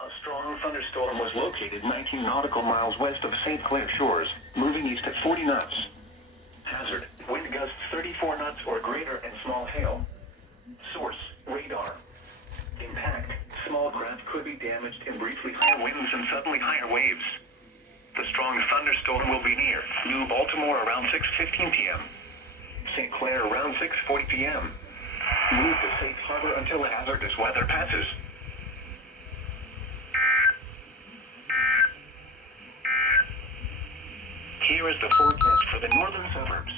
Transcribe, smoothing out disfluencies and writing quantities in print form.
A strong thunderstorm was located 19 nautical miles west of St. Clair shores, moving east at 40 knots. Hazard, wind gusts 34 knots or greater and small hail. Source, radar. Impact, small craft could be damaged in briefly higher winds and suddenly higher waves. The strong thunderstorm will be near New Baltimore around 6:15 p.m. St. Clair around 6:40 p.m. Move to safe harbor until the hazardous weather passes. Here is the forecast for the northern suburbs.